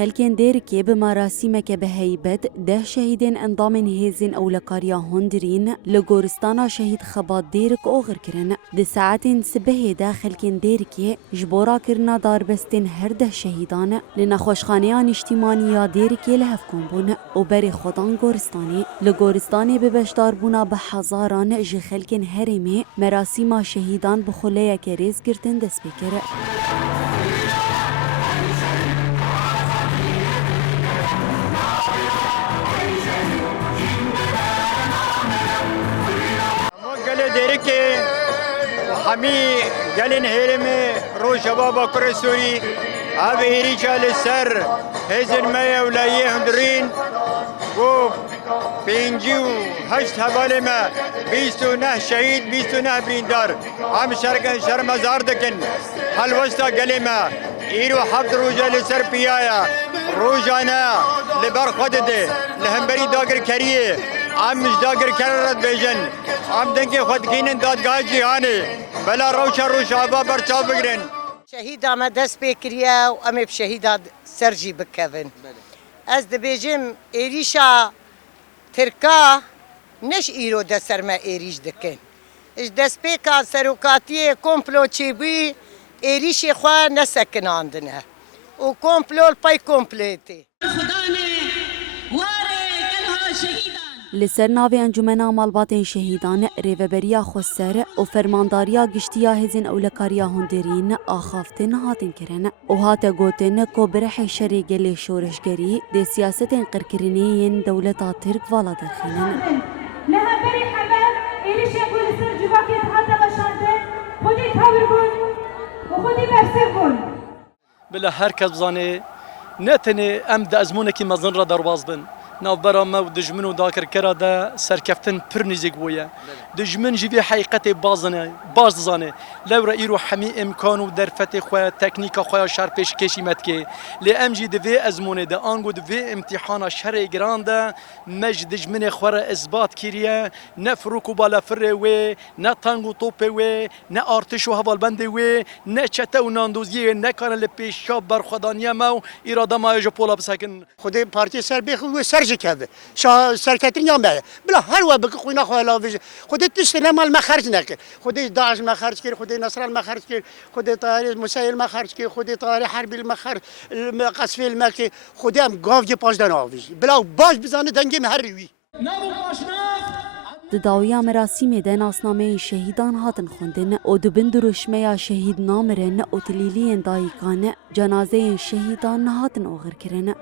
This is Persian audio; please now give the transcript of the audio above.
خلکن درکی به مراسمک به هیبت ده شهیدین اندامن هیزین اولکاریا هندرین لگورستانا شهید خباد درک اوغر کرن. ده ساعتین سبه ده خلکن درکی جبورا کرنا داربستین هر ده شهیدان لنخوشخانیان اجتماعی یا درکی لحف کن بون و بری خودان گورستانی لگورستانی به بشدار بونا به هزاران جه خلکن هرمی مراسم شهیدان بخوله که ریز گرتن دست بکره. درکه همی گلین هرم رو شباب کره سوری آب هریچال سر هزار مایه ولایه هندرین و 58 حواله ما 29 شهید 29 بریندار هم شرم مزار دکن حلوستا گلی ما ایرو 7 روزه لسر پیایا روزانه لبر خود ده لهمبری داگر کریه عم مش داگر کرد بیجن عم دنگی خود کینن دادگاه جهانی بلا روش آبا برچاو بگرن شهید آمد دست بکریه و امی شهید سرجی بکوین از دبیجم ایریشا ترکا نش ایرو دسر ما ایریش دکن اش دست بکا سروکاتی کمپلو چی بی ایریش خواه نسکناندنه و کمپلو پای کمپلیتی لسر ناوی انجمنا مالباتین شهیدان ریوبریا خسر و فرمانداریا گشتیا هزین اولکاریا هندرین آخافتن هاتن کرن و هات گوتن کو برح شری گلی شورشگری دی سیاستین قرکرینین دولتا ترک والا درخینن لها بری حباب ایلیش یقول لسر جواکی اتحاد بشانده خودی تاور بون و خودی برسر بون بلا هرکس بزانه نتنه ام د ازمونکی مزن را درواز بن ناو برا ما دجمن و داکر کرا دا سرکفتن پر نزیک بویا دجمن جوی حقیقت باز زانه لورا ایرو حمی امکان و درفت خواه تکنیکا خواه شر پیش کشیمت که لی ام جی دوی ازمونه دا آنگو دوی امتحانا شر گران دا مج دجمن خواه اثبات کریه نه فروکو بالا فره وی نه تانگو توپه وی نه آرتش و حوالبنده وی نه چته و ناندوزیه نه کانه لپیش شاب برخودانیه ما ایرادا ما ایجا پولا بسکن خود پارتی سر بخو سر کرده سرکتری نمیه بلا هر وقت بک خوینا خواهلا ویژ خودت تست نمال مخرج نکرد خودت داعش مخرج کرد خودت نصر المخرج کرد خودت طاهر مسیل مخرج کرد خودت طاهر حربی المخرج قصفی الملک خودم گاوی پاجدان آویز بلا باج بزنه دنگی مهروی دداویا مراسم ده ناسنامه شهیدان هاتن خوندن و دبن دروشمه شهید نامرن و تلیلین دایکان جنازه شهیدان هاتن اوغر کرن